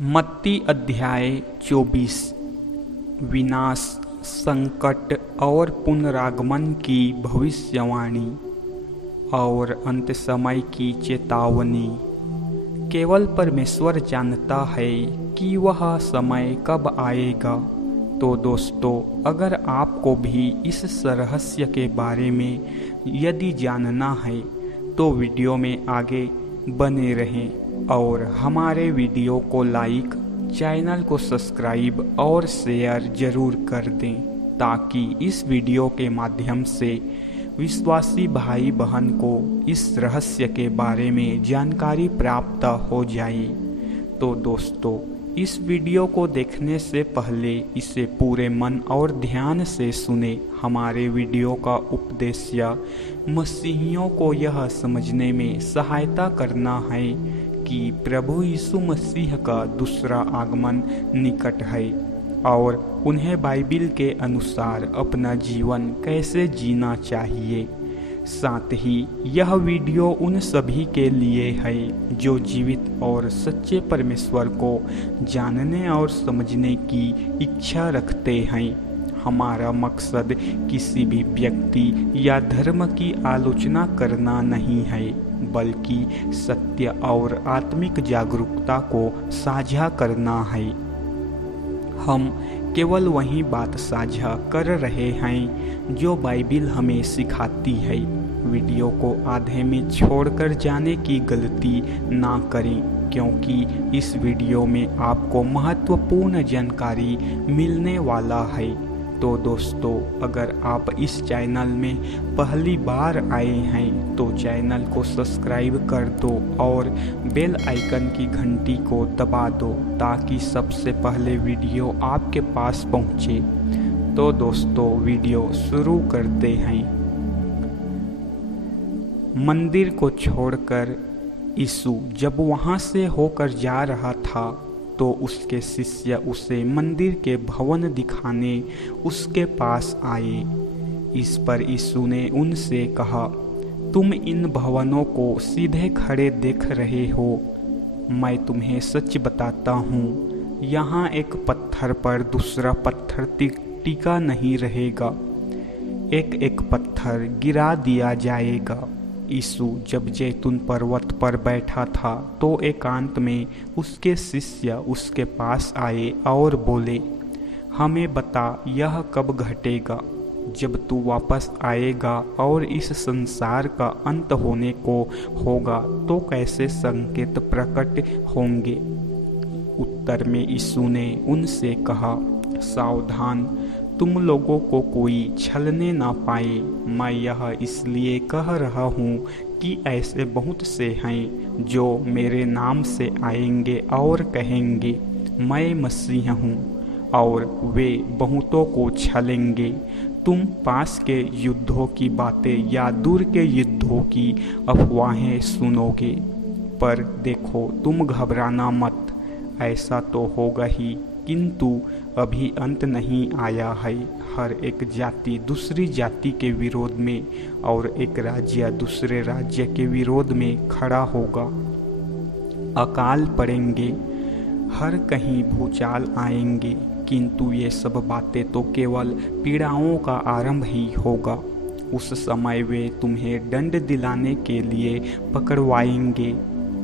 मत्ती अध्याय 24। विनाश, संकट और पुनरागमन की भविष्यवाणी और अंत समय की चेतावनी। केवल परमेश्वर जानता है कि वह समय कब आएगा। तो दोस्तों, अगर आपको भी इस रहस्य के बारे में यदि जानना है तो वीडियो में आगे बने रहें और हमारे वीडियो को लाइक, चैनल को सब्सक्राइब और शेयर जरूर कर दें, ताकि इस वीडियो के माध्यम से विश्वासी भाई बहन को इस रहस्य के बारे में जानकारी प्राप्त हो जाए। तो दोस्तों, इस वीडियो को देखने से पहले इसे पूरे मन और ध्यान से सुने। हमारे वीडियो का उद्देश्य मसीहियों को यह समझने में सहायता करना है कि प्रभु यीशु मसीह का दूसरा आगमन निकट है और उन्हें बाइबिल के अनुसार अपना जीवन कैसे जीना चाहिए। साथ ही यह वीडियो उन सभी के लिए है जो जीवित और सच्चे परमेश्वर को जानने और समझने की इच्छा रखते हैं। हमारा मकसद किसी भी व्यक्ति या धर्म की आलोचना करना नहीं है, बल्कि सत्य और आत्मिक जागरूकता को साझा करना है। हम केवल वही बात साझा कर रहे हैं जो बाइबिल हमें सिखाती है। वीडियो को आधे में छोड़कर जाने की गलती ना करें, क्योंकि इस वीडियो में आपको महत्वपूर्ण जानकारी मिलने वाला है। तो दोस्तों, अगर आप इस चैनल में पहली बार आए हैं तो चैनल को सब्सक्राइब कर दो और बेल आइकन की घंटी को दबा दो, ताकि सबसे पहले वीडियो आपके पास पहुंचे। तो दोस्तों, वीडियो शुरू करते हैं। मंदिर को छोड़कर यीशु जब वहां से होकर जा रहा था तो उसके शिष्य उसे मंदिर के भवन दिखाने उसके पास आए। इस पर यीशु ने उनसे कहा, तुम इन भवनों को सीधे खड़े देख रहे हो। मैं तुम्हें सच बताता हूँ, यहाँ एक पत्थर पर दूसरा पत्थर टिका नहीं रहेगा, एक एक पत्थर गिरा दिया जाएगा। यीशु जब जैतून पर्वत पर बैठा था तो एकांत में उसके शिष्य उसके पास आए और बोले, हमें बता, यह कब घटेगा? जब तू वापस आएगा और इस संसार का अंत होने को होगा तो कैसे संकेत प्रकट होंगे? उत्तर में यीशु ने उनसे कहा, सावधान, तुम लोगों को कोई छलने ना पाए। मैं यह इसलिए कह रहा हूँ कि ऐसे बहुत से हैं जो मेरे नाम से आएंगे और कहेंगे, मैं मसीह हूँ, और वे बहुतों को छलेंगे। तुम पास के युद्धों की बातें या दूर के युद्धों की अफवाहें सुनोगे, पर देखो, तुम घबराना मत। ऐसा तो होगा ही, किंतु अभी अंत नहीं आया है। हर एक जाति दूसरी जाति के विरोध में और एक राज्य दूसरे राज्य के विरोध में खड़ा होगा। अकाल पड़ेंगे, हर कहीं भूचाल आएंगे, किंतु ये सब बातें तो केवल पीड़ाओं का आरंभ ही होगा। उस समय वे तुम्हें दंड दिलाने के लिए पकड़वाएंगे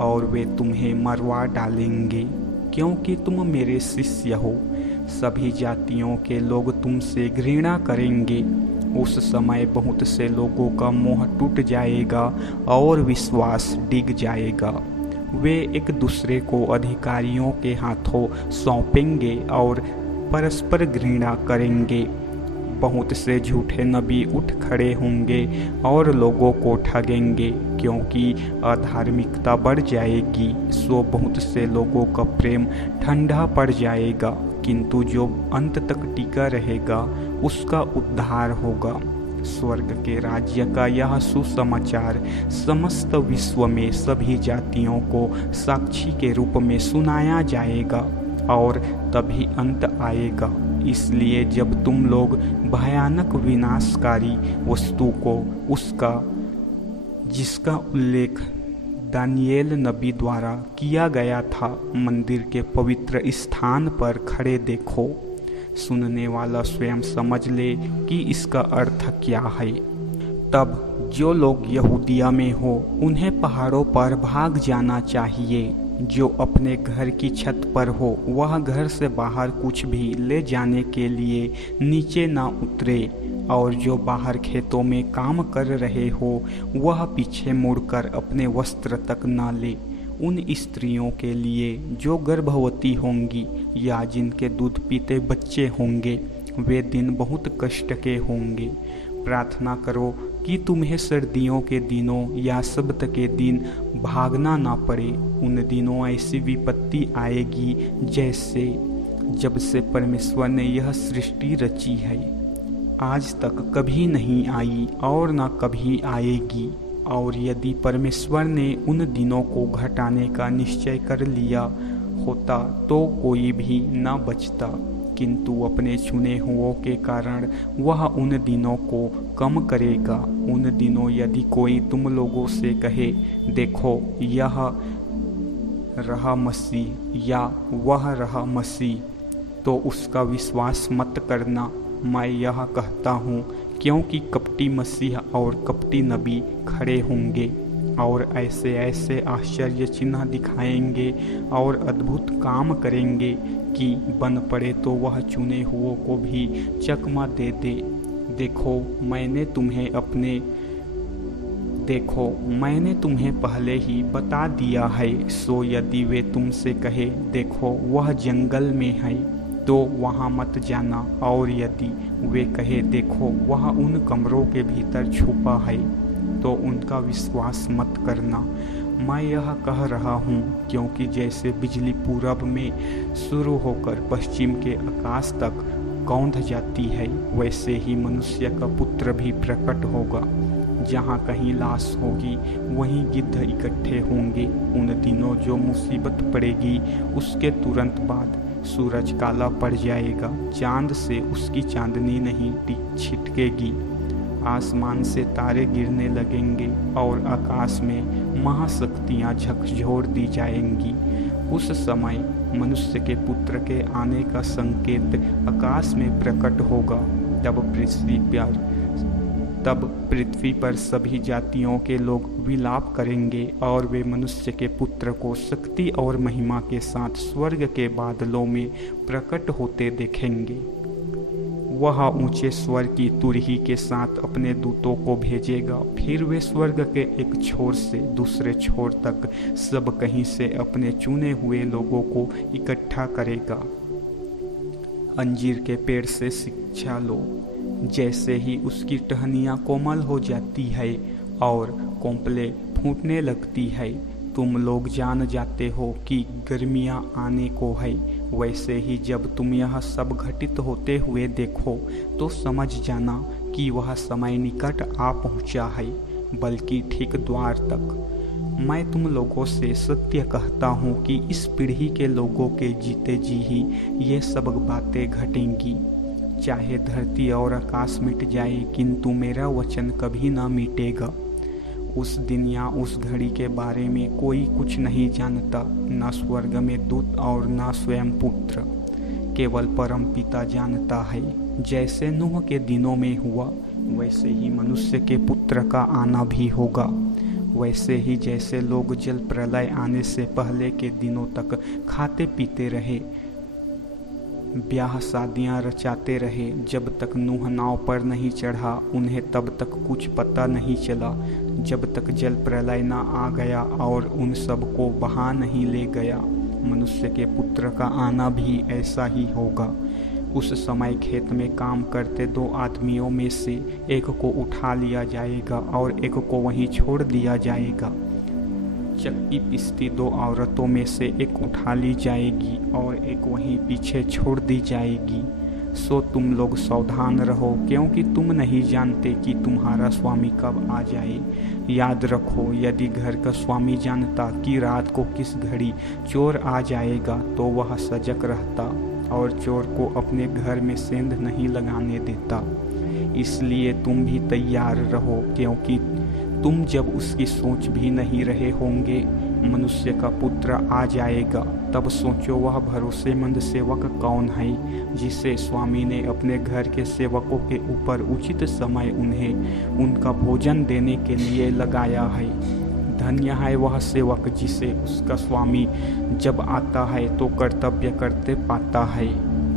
और वे तुम्हें मरवा डालेंगे, क्योंकि तुम मेरे शिष्य हो। सभी जातियों के लोग तुमसे घृणा करेंगे। उस समय बहुत से लोगों का मोह टूट जाएगा और विश्वास डिग जाएगा। वे एक दूसरे को अधिकारियों के हाथों सौंपेंगे और परस्पर घृणा करेंगे। बहुत से झूठे नबी उठ खड़े होंगे और लोगों को ठगेंगे, क्योंकि अधार्मिकता बढ़ जाएगी। सो बहुत से लोगों का प्रेम ठंडा पड़ जाएगा, किंतु जो अंत तक टिका रहेगा उसका उद्धार होगा। स्वर्ग के राज्य का यह सुसमाचार समस्त विश्व में सभी जातियों को साक्षी के रूप में सुनाया जाएगा और तभी अंत आएगा। इसलिए जब तुम लोग भयानक विनाशकारी वस्तु को उसका जिसका उल्लेख दानियेल नबी द्वारा किया गया था। मंदिर के पवित्र स्थान पर खड़े देखो। सुनने वाला स्वयं समझ ले कि इसका अर्थ क्या है। तब जो लोग यहूदिया में हो उन्हें पहाड़ों पर भाग जाना चाहिए। जो अपने घर की छत पर हो वह घर से बाहर कुछ भी ले जाने के लिए नीचे ना उतरे, और जो बाहर खेतों में काम कर रहे हो वह पीछे मुड़कर अपने वस्त्र तक ना ले। उन स्त्रियों के लिए जो गर्भवती होंगी या जिनके दूध पीते बच्चे होंगे, वे दिन बहुत कष्ट के होंगे। प्रार्थना करो कि तुम्हें सर्दियों के दिनों या सब्त के दिन भागना ना पड़े। उन दिनों ऐसी विपत्ति आएगी जैसे जब से परमेश्वर ने यह सृष्टि रची है आज तक कभी नहीं आई और ना कभी आएगी। और यदि परमेश्वर ने उन दिनों को घटाने का निश्चय कर लिया होता तो कोई भी न बचता, किंतु अपने चुने हुओं के कारण वह उन दिनों को कम करेगा। उन दिनों यदि कोई तुम लोगों से कहे, देखो यह रहा मसीह या वह रहा मसीह, तो उसका विश्वास मत करना। मैं यह कहता हूँ क्योंकि कपटी मसीह और कपटी नबी खड़े होंगे और ऐसे ऐसे आश्चर्य चिन्ह दिखाएंगे और अद्भुत काम करेंगे कि बन पड़े तो वह चुने हुओं को भी चकमा दे दे। देखो मैंने तुम्हें पहले ही बता दिया है। सो यदि वे तुमसे कहे, देखो वह जंगल में है, तो वहाँ मत जाना। और यदि वे कहे, देखो वह उन कमरों के भीतर छुपा है, तो उनका विश्वास मत करना। मैं यह कह रहा हूँ क्योंकि जैसे बिजली पूरब में शुरू होकर पश्चिम के आकाश तक कौंध जाती है, वैसे ही मनुष्य का पुत्र भी प्रकट होगा। जहाँ कहीं लाश होगी वहीं गिद्ध इकट्ठे होंगे। उन दिनों जो मुसीबत पड़ेगी उसके तुरंत बाद सूरज काला पड़ जाएगा, चांद से उसकी चांदनी नहीं छिटकेगी, आसमान से तारे गिरने लगेंगे और आकाश में महाशक्तियाँ झकझोर दी जाएंगी। उस समय मनुष्य के पुत्र के आने का संकेत आकाश में प्रकट होगा। तब पृथ्वी पर सभी जातियों के लोग विलाप करेंगे और वे मनुष्य के पुत्र को शक्ति और महिमा के साथ स्वर्ग के बादलों में प्रकट होते देखेंगे। वह ऊंचे स्वर की तुरही के साथ अपने दूतों को भेजेगा। फिर वे स्वर्ग के एक छोर से दूसरे छोर तक सब कहीं से अपने चुने हुए लोगों को इकट्ठा करेगा। अंजीर के पेड़ से शिक्षा लो। जैसे ही उसकी टहनियाँ कोमल हो जाती है और कोंपले फूटने लगती है, तुम लोग जान जाते हो कि गर्मियाँ आने को है। वैसे ही जब तुम यह सब घटित होते हुए देखो तो समझ जाना कि वह समय निकट आ पहुँचा है, बल्कि ठीक द्वार तक। मैं तुम लोगों से सत्य कहता हूँ कि इस पीढ़ी के लोगों के जीते जी ही ये सब बातें घटेंगी। चाहे धरती और आकाश मिट जाए, किंतु मेरा वचन कभी ना मिटेगा। उस दिन या उस घड़ी के बारे में कोई कुछ नहीं जानता, न स्वर्ग में दूत और न स्वयं पुत्र, केवल परम पिता जानता है। जैसे नूह के दिनों में हुआ, वैसे ही मनुष्य के पुत्र का आना भी होगा। वैसे ही जैसे लोग जल प्रलय आने से पहले के दिनों तक खाते पीते रहे, ब्याह शादियाँ रचाते रहे, जब तक नूह नाव पर नहीं चढ़ा उन्हें तब तक कुछ पता नहीं चला, जब तक जल प्रलय न आ गया और उन सब को बहा नहीं ले गया। मनुष्य के पुत्र का आना भी ऐसा ही होगा। उस समय खेत में काम करते दो आदमियों में से एक को उठा लिया जाएगा और एक को वहीं छोड़ दिया जाएगा। चक्की पिसती दो औरतों में से एक उठा ली जाएगी और एक वहीं पीछे छोड़ दी जाएगी। सो तुम लोग सावधान रहो, क्योंकि तुम नहीं जानते कि तुम्हारा स्वामी कब आ जाए। याद रखो, यदि घर का स्वामी जानता कि रात को किस घड़ी चोर आ जाएगा, तो वह सजग रहता और चोर को अपने घर में सेंध नहीं लगाने देता। इसलिए तुम भी तैयार रहो, क्योंकि तुम जब उसकी सोच भी नहीं रहे होंगे। मनुष्य का पुत्र आ जाएगा, तब सोचो वह भरोसेमंद सेवक कौन है जिसे स्वामी ने अपने घर के सेवकों के ऊपर उचित समय उन्हें उनका भोजन देने के लिए लगाया है। धन्य है वह सेवक जिसे उसका स्वामी जब आता है तो कर्तव्य करते पाता है।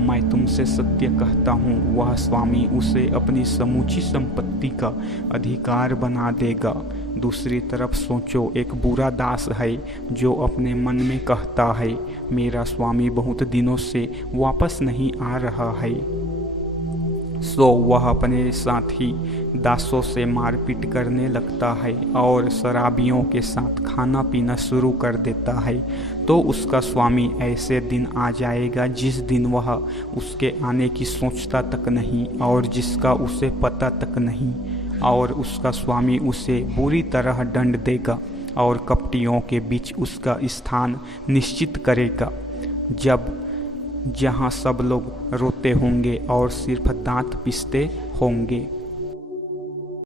मैं तुमसे सत्य कहता हूँ, वह स्वामी उसे अपनी समूची संपत्ति का अधिकार बना देगा। दूसरी तरफ सोचो, एक बुरा दास है जो अपने मन में कहता है, मेरा स्वामी बहुत दिनों से वापस नहीं आ रहा है। सो वह अपने साथी दासों से मारपीट करने लगता है और शराबियों के साथ खाना पीना शुरू कर देता है। तो उसका स्वामी ऐसे दिन आ जाएगा जिस दिन वह उसके आने की सोचता तक नहीं और जिसका उसे पता तक नहीं, और उसका स्वामी उसे बुरी तरह दंड देगा और कपटियों के बीच उसका स्थान निश्चित करेगा, जहाँ सब लोग रोते होंगे और सिर्फ दांत पीसते होंगे।